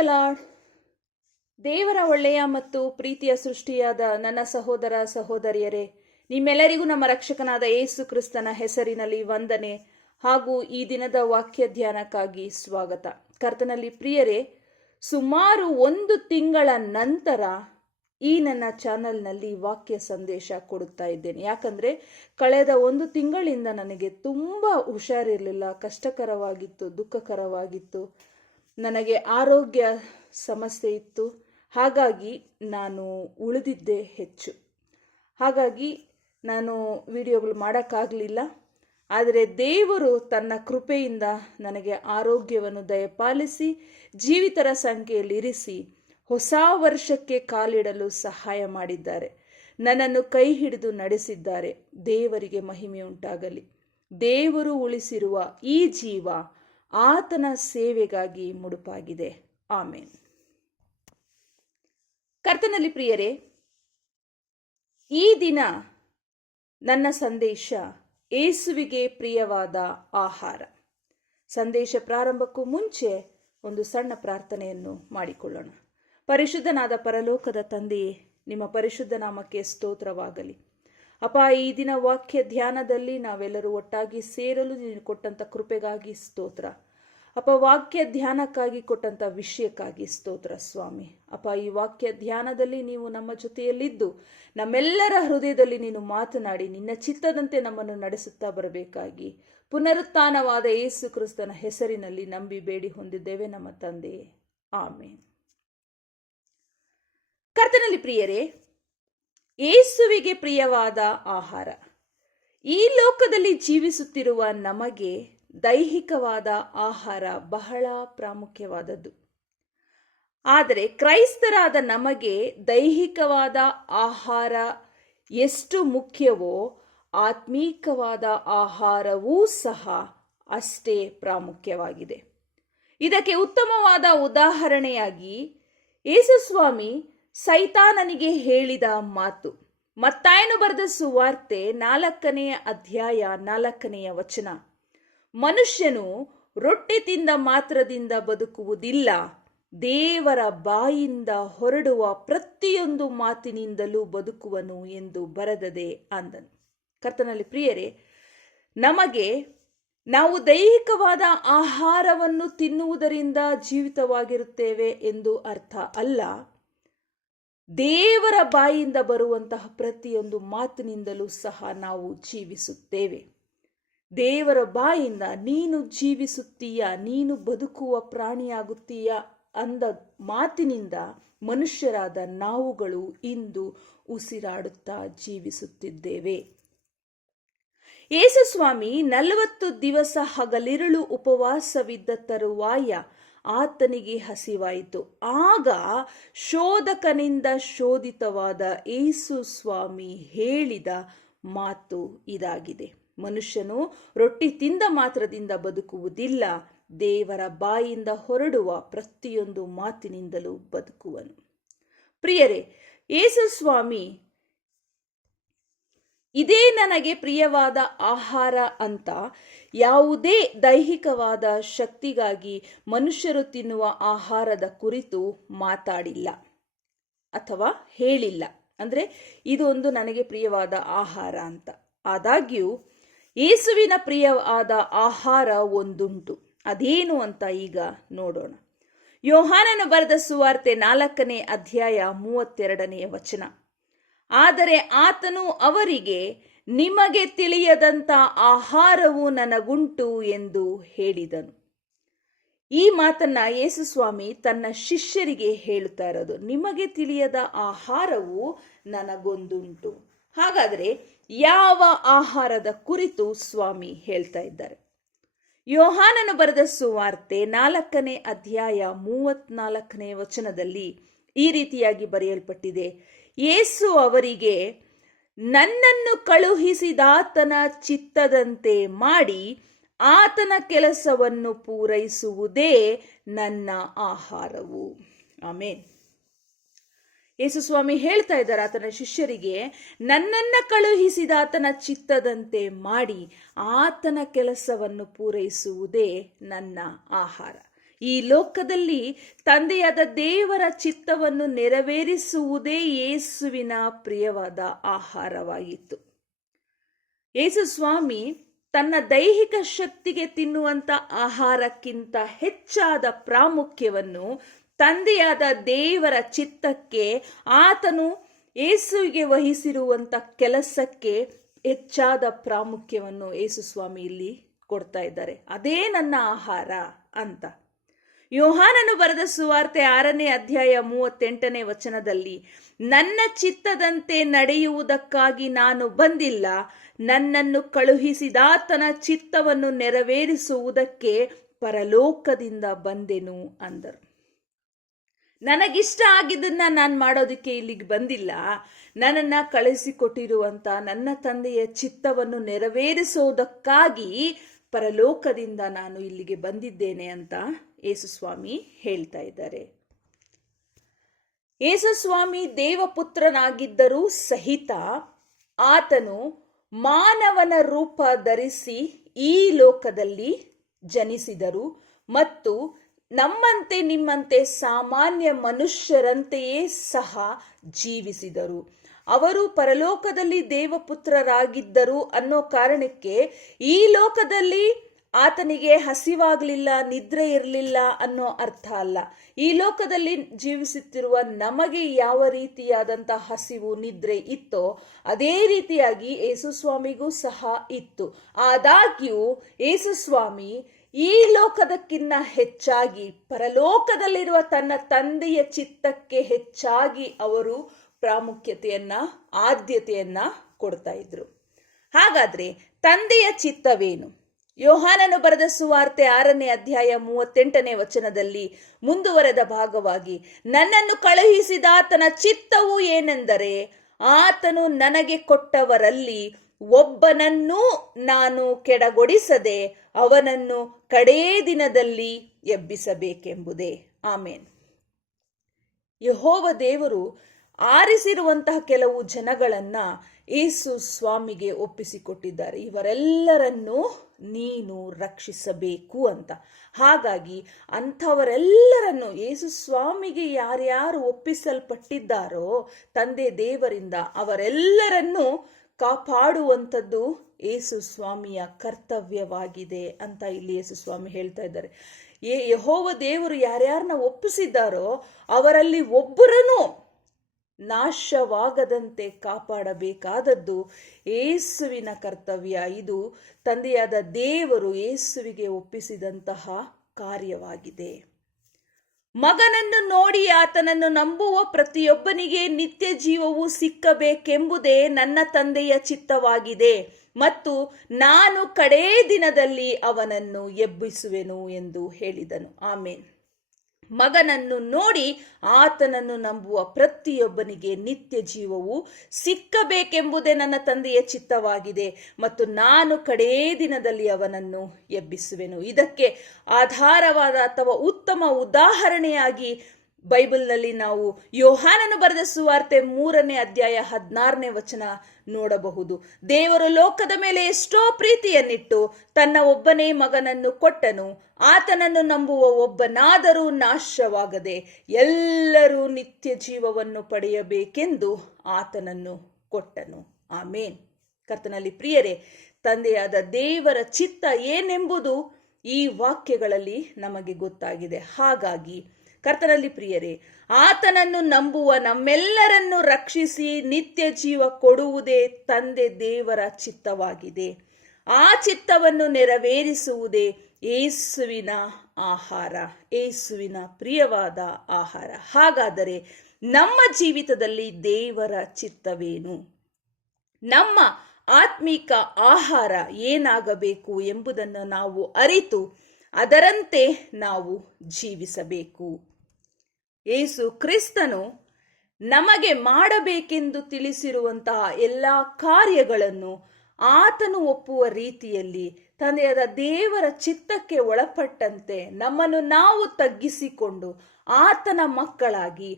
The lord. ದೇವರ ಒಳ್ಳೆಯ ಮತ್ತು ಪ್ರೀತಿಯ ಸೃಷ್ಟಿಯಾದ ನನ್ನ ಸಹೋದರ ಸಹೋದರಿಯರೇ, ನಿಮ್ಮೆಲ್ಲರಿಗೂ ನಮ್ಮ ರಕ್ಷಕನಾದ ಯೇಸು ಕ್ರಿಸ್ತನ ಹೆಸರಿನಲ್ಲಿ ವಂದನೆ ಹಾಗೂ ಈ ದಿನದ ವಾಕ್ಯ ಧ್ಯಾನಕ್ಕಾಗಿ ಸ್ವಾಗತ. ಕರ್ತನಲ್ಲಿ ಪ್ರಿಯರೇ, ಸುಮಾರು 1 ತಿಂಗಳ ನಂತರ ಈ ನನ್ನ ಚಾನಲ್ನಲ್ಲಿ ವಾಕ್ಯ ಸಂದೇಶ ಕೊಡುತ್ತಾ ಇದ್ದೇನೆ. ಯಾಕಂದರೆ ಕಳೆದ 1 ತಿಂಗಳಿಂದ ನನಗೆ ತುಂಬ ಹುಷಾರಿರಲಿಲ್ಲ, ಕಷ್ಟಕರವಾಗಿತ್ತು, ದುಃಖಕರವಾಗಿತ್ತು. ನನಗೆ ಆರೋಗ್ಯ ಸಮಸ್ಯೆ ಇತ್ತು. ಹಾಗಾಗಿ ನಾನು ಉಳಿದಿದ್ದೇ ಹೆಚ್ಚು. ಹಾಗಾಗಿ ನಾನು ವಿಡಿಯೋಗಳು ಮಾಡೋಕ್ಕಾಗಲಿಲ್ಲ. ಆದರೆ ದೇವರು ತನ್ನ ಕೃಪೆಯಿಂದ ನನಗೆ ಆರೋಗ್ಯವನ್ನು ದಯಪಾಲಿಸಿ ಜೀವಿತರ ಸಂಖ್ಯೆಯಲ್ಲಿ ಇರಿಸಿ ಹೊಸ ವರ್ಷಕ್ಕೆ ಕಾಲಿಡಲು ಸಹಾಯ ಮಾಡಿದ್ದಾರೆ. ನನ್ನನ್ನು ಕೈ ಹಿಡಿದು ನಡೆಸಿದ್ದಾರೆ. ದೇವರಿಗೆ ಮಹಿಮೆಯುಂಟಾಗಲಿ. ದೇವರು ಉಳಿಸಿರುವ ಈ ಜೀವ ಆತನ ಸೇವೆಗಾಗಿ ಮುಡುಪಾಗಿದೆ. ಆಮೇನ್. ಕರ್ತನಲ್ಲಿ ಪ್ರಿಯರೇ, ಈ ದಿನ ನನ್ನ ಸಂದೇಶ ಯೇಸುವಿಗೆ ಪ್ರಿಯವಾದ ಆಹಾರ. ಸಂದೇಶ ಪ್ರಾರಂಭಕ್ಕೂ ಮುಂಚೆ ಒಂದು ಸಣ್ಣ ಪ್ರಾರ್ಥನೆಯನ್ನು ಮಾಡಿಕೊಳ್ಳೋಣ. ಪರಿಶುದ್ಧನಾದ ಪರಲೋಕದ ತಂದೆಯೇ, ನಿಮ್ಮ ಪರಿಶುದ್ಧ ನಾಮಕ್ಕೆ ಸ್ತೋತ್ರವಾಗಲಿ. ಅಪ್ಪ, ಈ ದಿನ ವಾಕ್ಯ ಧ್ಯಾನದಲ್ಲಿ ನಾವೆಲ್ಲರೂ ಒಟ್ಟಾಗಿ ಸೇರಲು ನೀನು ಕೊಟ್ಟಂಥ ಕೃಪೆಗಾಗಿ ಸ್ತೋತ್ರ. ಅಪ್ಪ, ವಾಕ್ಯ ಧ್ಯಾನಕ್ಕಾಗಿ ಕೊಟ್ಟಂಥ ವಿಷಯಕ್ಕಾಗಿ ಸ್ತೋತ್ರ ಸ್ವಾಮಿ. ಅಪ್ಪ, ಈ ವಾಕ್ಯ ಧ್ಯಾನದಲ್ಲಿ ನೀವು ನಮ್ಮ ಜೊತೆಯಲ್ಲಿದ್ದು ನಮ್ಮೆಲ್ಲರ ಹೃದಯದಲ್ಲಿ ನೀನು ಮಾತನಾಡಿ ನಿನ್ನ ಚಿತ್ತದಂತೆ ನಮ್ಮನ್ನು ನಡೆಸುತ್ತಾ ಬರಬೇಕಾಗಿ ಪುನರುತ್ಥಾನವಾದ ಯೇಸು ಕ್ರಿಸ್ತನ ಹೆಸರಿನಲ್ಲಿ ನಂಬಿ ಬೇಡಿ ಹೊಂದಿದ್ದೇವೆ ನಮ್ಮ ತಂದೆಯೇ, ಆಮೇನ್. ಕರ್ತನಲ್ಲಿ ಪ್ರಿಯರೇ, ಯೇಸುವಿಗೆ ಪ್ರಿಯವಾದ ಆಹಾರ. ಈ ಲೋಕದಲ್ಲಿ ಜೀವಿಸುತ್ತಿರುವ ನಮಗೆ ದೈಹಿಕವಾದ ಆಹಾರ ಬಹಳ ಪ್ರಾಮುಖ್ಯವಾದದ್ದು. ಆದರೆ ಕ್ರೈಸ್ತರಾದ ನಮಗೆ ದೈಹಿಕವಾದ ಆಹಾರ ಎಷ್ಟು ಮುಖ್ಯವೋ ಆತ್ಮೀಕವಾದ ಆಹಾರವೂ ಸಹ ಅಷ್ಟೇ ಪ್ರಾಮುಖ್ಯವಾಗಿದೆ. ಇದಕ್ಕೆ ಉತ್ತಮವಾದ ಉದಾಹರಣೆಯಾಗಿ ಯೇಸುಸ್ವಾಮಿ ಸೈತಾನನಿಗೆ ಹೇಳಿದ ಮಾತು. ಮತ್ತಾಯನು ಬರೆದ ಸುವಾರ್ತೆ 4ನೇ ಅಧ್ಯಾಯ 4ನೇ ವಚನ. ಮನುಷ್ಯನು ರೊಟ್ಟಿ ತಿಂದ ಮಾತ್ರದಿಂದ ಬದುಕುವುದಿಲ್ಲ, ದೇವರ ಬಾಯಿಂದ ಹೊರಡುವ ಪ್ರತಿಯೊಂದು ಮಾತಿನಿಂದಲೂ ಬದುಕುವನು ಎಂದು ಬರೆದದೆ ಅಂದನು. ಕರ್ತನಲ್ಲಿ ಪ್ರಿಯರೇ, ನಾವು ದೈಹಿಕವಾದ ಆಹಾರವನ್ನು ತಿನ್ನುವುದರಿಂದ ಜೀವಿತವಾಗಿರುತ್ತೇವೆ ಎಂದು ಅರ್ಥ ಅಲ್ಲ. ದೇವರ ಬಾಯಿಂದ ಬರುವಂತಹ ಪ್ರತಿಯೊಂದು ಮಾತಿನಿಂದಲೂ ಸಹ ನಾವು ಜೀವಿಸುತ್ತೇವೆ. ದೇವರ ಬಾಯಿಂದ ನೀನು ಜೀವಿಸುತ್ತೀಯ, ನೀನು ಬದುಕುವ ಪ್ರಾಣಿಯಾಗುತ್ತೀಯ ಅಂದ ಮಾತಿನಿಂದ ಮನುಷ್ಯರಾದ ನಾವುಗಳು ಇಂದು ಉಸಿರಾಡುತ್ತಾ ಜೀವಿಸುತ್ತಿದ್ದೇವೆ. ಯೇಸುಸ್ವಾಮಿ 40 ದಿವಸ ಹಗಲಿರುಳು ಉಪವಾಸವಿದ್ದ ತರುವಾಯ ಆತನಿಗೆ ಹಸಿವಾಯಿತು. ಆಗ ಶೋಧಕನಿಂದ ಶೋಧಿತವಾದ ಯೇಸು ಸ್ವಾಮಿ ಹೇಳಿದ ಮಾತು ಇದಾಗಿದೆ: ಮನುಷ್ಯನು ರೊಟ್ಟಿ ತಿಂದ ಮಾತ್ರದಿಂದ ಬದುಕುವುದಿಲ್ಲ, ದೇವರ ಬಾಯಿಂದ ಹೊರಡುವ ಪ್ರತಿಯೊಂದು ಮಾತಿನಿಂದಲೂ ಬದುಕುವನು. ಪ್ರಿಯರೇ, ಯೇಸುಸ್ವಾಮಿ ಇದೇ ನನಗೆ ಪ್ರಿಯವಾದ ಆಹಾರ ಅಂತ ಯಾವುದೇ ದೈಹಿಕವಾದ ಶಕ್ತಿಗಾಗಿ ಮನುಷ್ಯರು ತಿನ್ನುವ ಆಹಾರದ ಕುರಿತು ಮಾತಾಡಿಲ್ಲ ಅಥವಾ ಹೇಳಿಲ್ಲ. ಅಂದರೆ ಇದು ಒಂದು ನನಗೆ ಪ್ರಿಯವಾದ ಆಹಾರ ಅಂತ. ಆದಾಗ್ಯೂ ಯೇಸುವಿನ ಪ್ರಿಯವಾದ ಆಹಾರ ಒಂದುಂಟು. ಅದೇನು ಅಂತ ಈಗ ನೋಡೋಣ. ಯೋಹಾನನು ಬರೆದ ಸುವಾರ್ತೆ 4ನೇ ಅಧ್ಯಾಯ 32ನೇ ವಚನ. ಆದರೆ ಆತನು ಅವರಿಗೆ, ನಿಮಗೆ ತಿಳಿಯದಂಥ ಆಹಾರವು ನನಗುಂಟು ಎಂದು ಹೇಳಿದನು. ಈ ಮಾತನ್ನ ಯೇಸುಸ್ವಾಮಿ ತನ್ನ ಶಿಷ್ಯರಿಗೆ ಹೇಳುತ್ತಾ ಇರೋದು. ನಿಮಗೆ ತಿಳಿಯದ ಆಹಾರವು ನನಗೊಂದುಂಟು. ಹಾಗಾದರೆ ಯಾವ ಆಹಾರದ ಕುರಿತು ಸ್ವಾಮಿ ಹೇಳ್ತಾ ಇದ್ದಾರೆ? ಯೋಹಾನನು ಬರೆದ ಸುವಾರ್ತೆ 4ನೇ ಅಧ್ಯಾಯ 34ನೇ ವಚನದಲ್ಲಿ ಈ ರೀತಿಯಾಗಿ ಬರೆಯಲ್ಪಟ್ಟಿದೆ: ಯೇಸು ಅವರಿಗೆ, ನನ್ನನ್ನು ಕಳುಹಿಸಿದಾತನ ಚಿತ್ತದಂತೆ ಮಾಡಿ ಆತನ ಕೆಲಸವನ್ನು ಪೂರೈಸುವುದೇ ನನ್ನ ಆಹಾರವು. ಆಮೇನ್. ಯೇಸುಸ್ವಾಮಿ ಹೇಳ್ತಾ ಇದ್ದಾರೆ ಆತನ ಶಿಷ್ಯರಿಗೆ, ನನ್ನನ್ನ ಕಳುಹಿಸಿದ ಆತನ ಚಿತ್ತದಂತೆ ಮಾಡಿ ಆತನ ಕೆಲಸವನ್ನು ಪೂರೈಸುವುದೇ ನನ್ನ ಆಹಾರ. ಈ ಲೋಕದಲ್ಲಿ ತಂದೆಯಾದ ದೇವರ ಚಿತ್ತವನ್ನು ನೆರವೇರಿಸುವುದೇ ಯೇಸುವಿನ ಪ್ರಿಯವಾದ ಆಹಾರವಾಗಿತ್ತು. ಯೇಸು ಸ್ವಾಮಿ ತನ್ನ ದೈಹಿಕ ಶಕ್ತಿಗೆ ತಿನ್ನುವಂತ ಆಹಾರಕ್ಕಿಂತ ಹೆಚ್ಚಾದ ಪ್ರಾಮುಖ್ಯವನ್ನು ತಂದೆಯಾದ ದೇವರ ಚಿತ್ತಕ್ಕೆ, ಆತನು ಯೇಸುವಿಗೆ ವಹಿಸಿರುವಂತ ಕೆಲಸಕ್ಕೆ ಹೆಚ್ಚಾದ ಪ್ರಾಮುಖ್ಯವನ್ನು ಯೇಸು ಸ್ವಾಮಿ ಇಲ್ಲಿ ಕೊಡ್ತಾ ಇದ್ದಾರೆ. ಅದೇ ನನ್ನ ಆಹಾರ ಅಂತ. ಯೋಹಾನನು ಬರೆದ ಸುವಾರ್ತೆ 6ನೇ ಅಧ್ಯಾಯ 38ನೇ ವಚನದಲ್ಲಿ, ನನ್ನ ಚಿತ್ತದಂತೆ ನಡೆಯುವುದಕ್ಕಾಗಿ ನಾನು ಬಂದಿಲ್ಲ, ನನ್ನನ್ನು ಕಳುಹಿಸಿದಾತನ ಚಿತ್ತವನ್ನು ನೆರವೇರಿಸುವುದಕ್ಕೆ ಪರಲೋಕದಿಂದ ಬಂದೆನು ಅಂದರು. ನನಗಿಷ್ಟ ಆಗಿದ್ದನ್ನ ನಾನು ಮಾಡೋದಕ್ಕೆ ಇಲ್ಲಿಗೆ ಬಂದಿಲ್ಲ, ನನ್ನನ್ನ ಕಳಿಸಿಕೊಟ್ಟಿರುವಂತ ನನ್ನ ತಂದೆಯ ಚಿತ್ತವನ್ನು ನೆರವೇರಿಸುವುದಕ್ಕಾಗಿ ಪರಲೋಕದಿಂದ ನಾನು ಇಲ್ಲಿಗೆ ಬಂದಿದ್ದೇನೆ ಅಂತ ಯೇಸುಸ್ವಾಮಿ ಹೇಳ್ತಾ ಇದ್ದಾರೆ. ಯೇಸುಸ್ವಾಮಿ ದೇವಪುತ್ರನಾಗಿದ್ದರೂ ಸಹಿತ ಆತನು ಮಾನವನ ರೂಪ ಧರಿಸಿ ಈ ಲೋಕದಲ್ಲಿ ಜನಿಸಿದರು ಮತ್ತು ನಮ್ಮಂತೆ ನಿಮ್ಮಂತೆ ಸಾಮಾನ್ಯ ಮನುಷ್ಯರಂತೆಯೇ ಸಹ ಜೀವಿಸಿದರು. ಅವರು ಪರಲೋಕದಲ್ಲಿ ದೇವಪುತ್ರರಾಗಿದ್ದರು ಅನ್ನೋ ಕಾರಣಕ್ಕೆ ಈ ಲೋಕದಲ್ಲಿ ಆತನಿಗೆ ಹಸಿವಾಗಲಿಲ್ಲ, ನಿದ್ರೆ ಇರಲಿಲ್ಲ ಅನ್ನೋ ಅರ್ಥ ಅಲ್ಲ. ಈ ಲೋಕದಲ್ಲಿ ಜೀವಿಸುತ್ತಿರುವ ನಮಗೆ ಯಾವ ರೀತಿಯಾದಂತಹ ಹಸಿವು ನಿದ್ರೆ ಇತ್ತೋ ಅದೇ ರೀತಿಯಾಗಿ ಯೇಸುಸ್ವಾಮಿಗೂ ಸಹ ಇತ್ತು. ಆದಾಗ್ಯೂ ಯೇಸುಸ್ವಾಮಿ ಈ ಲೋಕದಕ್ಕಿಂತ ಹೆಚ್ಚಾಗಿ ಪರಲೋಕದಲ್ಲಿರುವ ತನ್ನ ತಂದೆಯ ಚಿತ್ತಕ್ಕೆ ಹೆಚ್ಚಾಗಿ ಅವರು ಪ್ರಾಮುಖ್ಯತೆಯನ್ನ, ಆದ್ಯತೆಯನ್ನ ಕೊಡ್ತಾ ಇದ್ರು. ಹಾಗಾದ್ರೆ ತಂದೆಯ ಚಿತ್ತವೇನು? ಯೋಹಾನನು ಬರೆದ ಸುವಾರ್ತೆ 6ನೇ ಅಧ್ಯಾಯ 38ನೇ ವಚನದಲ್ಲಿ ಮುಂದುವರೆದ ಭಾಗವಾಗಿ, ನನ್ನನ್ನು ಕಳುಹಿಸಿದಾತನ ಚಿತ್ತವು ಏನೆಂದರೆ, ಆತನು ನನಗೆ ಕೊಟ್ಟವರಲ್ಲಿ ಒಬ್ಬನನ್ನೂ ನಾನು ಕೆಡಗೊಡಿಸದೆ ಅವನನ್ನು ಕಡೇ ದಿನದಲ್ಲಿ ಎಬ್ಬಿಸಬೇಕೆಂಬುದೇ. ಆಮೇನ್. ಯೆಹೋವ ದೇವರು ಆರಿಸಿರುವಂತಹ ಕೆಲವು ಜನಗಳನ್ನ ಯೇಸು ಸ್ವಾಮಿಗೆ ಒಪ್ಪಿಸಿಕೊಟ್ಟಿದ್ದಾರೆ. ಇವರೆಲ್ಲರನ್ನೂ ನೀನು ರಕ್ಷಿಸಬೇಕು ಅಂತ. ಹಾಗಾಗಿ ಅಂಥವರೆಲ್ಲರನ್ನು ಯೇಸು ಸ್ವಾಮಿಗೆ ಯಾರ್ಯಾರು ಒಪ್ಪಿಸಲ್ಪಟ್ಟಿದ್ದಾರೋ ತಂದೆ ದೇವರಿಂದ ಅವರೆಲ್ಲರನ್ನೂ ಕಾಪಾಡುವಂಥದ್ದು ಯೇಸು ಸ್ವಾಮಿಯ ಕರ್ತವ್ಯವಾಗಿದೆ ಅಂತ ಇಲ್ಲಿ ಯೇಸು ಸ್ವಾಮಿ ಹೇಳ್ತಾ ಇದ್ದಾರೆ. ಯೆಹೋವ ದೇವರು ಯಾರ್ಯಾರನ್ನ ಒಪ್ಪಿಸಿದ್ದಾರೋ ಅವರಲ್ಲಿ ಒಬ್ಬರನ್ನು ನಾಶವಾಗದಂತೆ ಕಾಪಾಡಬೇಕಾದದ್ದು ಯೇಸುವಿನ ಕರ್ತವ್ಯ. ಇದು ತಂದೆಯಾದ ದೇವರು ಯೇಸುವಿಗೆ ಒಪ್ಪಿಸಿದಂತಹ ಕಾರ್ಯವಾಗಿದೆ. ಮಗನನ್ನು ನೋಡಿ ಆತನನ್ನು ನಂಬುವ ಪ್ರತಿಯೊಬ್ಬನಿಗೆ ನಿತ್ಯ ಜೀವವು ಸಿಕ್ಕಬೇಕೆಂಬುದೇ ನನ್ನ ತಂದೆಯ ಚಿತ್ತವಾಗಿದೆ ಮತ್ತು ನಾನು ಕಡೇ ದಿನದಲ್ಲಿ ಅವನನ್ನು ಎಬ್ಬಿಸುವೆನು ಎಂದು ಹೇಳಿದನು. ಆಮೇನ್. ಮಗನನ್ನು ನೋಡಿ ಆತನನ್ನು ನಂಬುವ ಪ್ರತಿಯೊಬ್ಬನಿಗೆ ನಿತ್ಯ ಜೀವವು ಸಿಕ್ಕಬೇಕೆಂಬುದೇ ನನ್ನ ತಂದೆಯ ಚಿತ್ತವಾಗಿದೆ ಮತ್ತು ನಾನು ಕಡೇ ದಿನದಲ್ಲಿ ಅವನನ್ನು ಎಬ್ಬಿಸುವೆನು. ಇದಕ್ಕೆ ಆಧಾರವಾದ ಅಥವಾ ಉತ್ತಮ ಉದಾಹರಣೆಯಾಗಿ ಬೈಬಲ್ನಲ್ಲಿ ನಾವು ಯೋಹಾನನು ಬರೆದ ಸುವಾರ್ತೆ 3ನೇ ಅಧ್ಯಾಯ 16ನೇ ವಚನ ನೋಡಬಹುದು. ದೇವರು ಲೋಕದ ಮೇಲೆ ಎಷ್ಟೋ ಪ್ರೀತಿಯನ್ನಿಟ್ಟು ತನ್ನ ಒಬ್ಬನೇ ಮಗನನ್ನು ಕೊಟ್ಟನು, ಆತನನ್ನು ನಂಬುವ ಒಬ್ಬನಾದರೂ ನಾಶವಾಗದೆ ಎಲ್ಲರೂ ನಿತ್ಯ ಜೀವವನ್ನು ಪಡೆಯಬೇಕೆಂದು ಆತನನ್ನು ಕೊಟ್ಟನು. ಆಮೇನ್. ಕರ್ತನಲ್ಲಿ ಪ್ರಿಯರೇ, ತಂದೆಯಾದ ದೇವರ ಚಿತ್ತ ಏನೆಂಬುದು ಈ ವಾಕ್ಯಗಳಲ್ಲಿ ನಮಗೆ ಗೊತ್ತಾಗಿದೆ. ಹಾಗಾಗಿ ಕರ್ತನಲ್ಲಿ ಪ್ರಿಯರೇ, ಆತನನ್ನು ನಂಬುವ ನಮ್ಮೆಲ್ಲರನ್ನು ರಕ್ಷಿಸಿ ನಿತ್ಯ ಜೀವ ಕೊಡುವುದೇ ತಂದೆ ದೇವರ ಚಿತ್ತವಾಗಿದೆ. ಆ ಚಿತ್ತವನ್ನು ನೆರವೇರಿಸುವುದೇ ಯೇಸುವಿನ ಆಹಾರ, ಯೇಸುವಿನ ಪ್ರಿಯವಾದ ಆಹಾರ. ಹಾಗಾದರೆ ನಮ್ಮ ಜೀವಿತದಲ್ಲಿ ದೇವರ ಚಿತ್ತವೇನು? ನಮ್ಮ ಆತ್ಮಿಕ ಆಹಾರ ಏನಾಗಬೇಕು ಎಂಬುದನ್ನು ನಾವು ಅರಿತು ಅದರಂತೆ ನಾವು ಜೀವಿಸಬೇಕು. ಯೇಸು ಕ್ರಿಸ್ತನು ನಮಗೆ ಮಾಡಬೇಕೆಂದು ತಿಳಿಸಿರುವಂತಹ ಎಲ್ಲ ಕಾರ್ಯಗಳನ್ನು ಆತನು ಒಪ್ಪುವ ರೀತಿಯಲ್ಲಿ ತಂದೆಯಾದ ದೇವರ ಚಿತ್ತಕ್ಕೆ ಒಳಪಟ್ಟಂತೆ ನಮ್ಮನ್ನು ನಾವು ತಗ್ಗಿಸಿಕೊಂಡು ಆತನ ಮಕ್ಕಳಾಗಿ,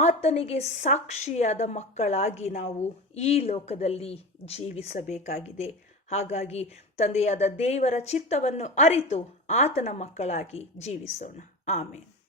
ಆತನಿಗೆ ಸಾಕ್ಷಿಯಾದ ಮಕ್ಕಳಾಗಿ ನಾವು ಈ ಲೋಕದಲ್ಲಿ ಜೀವಿಸಬೇಕಾಗಿದೆ. ಹಾಗಾಗಿ ತಂದೆಯಾದ ದೇವರ ಚಿತ್ತವನ್ನು ಅರಿತು ಆತನ ಮಕ್ಕಳಾಗಿ ಜೀವಿಸೋಣ. ಆಮೇನ್.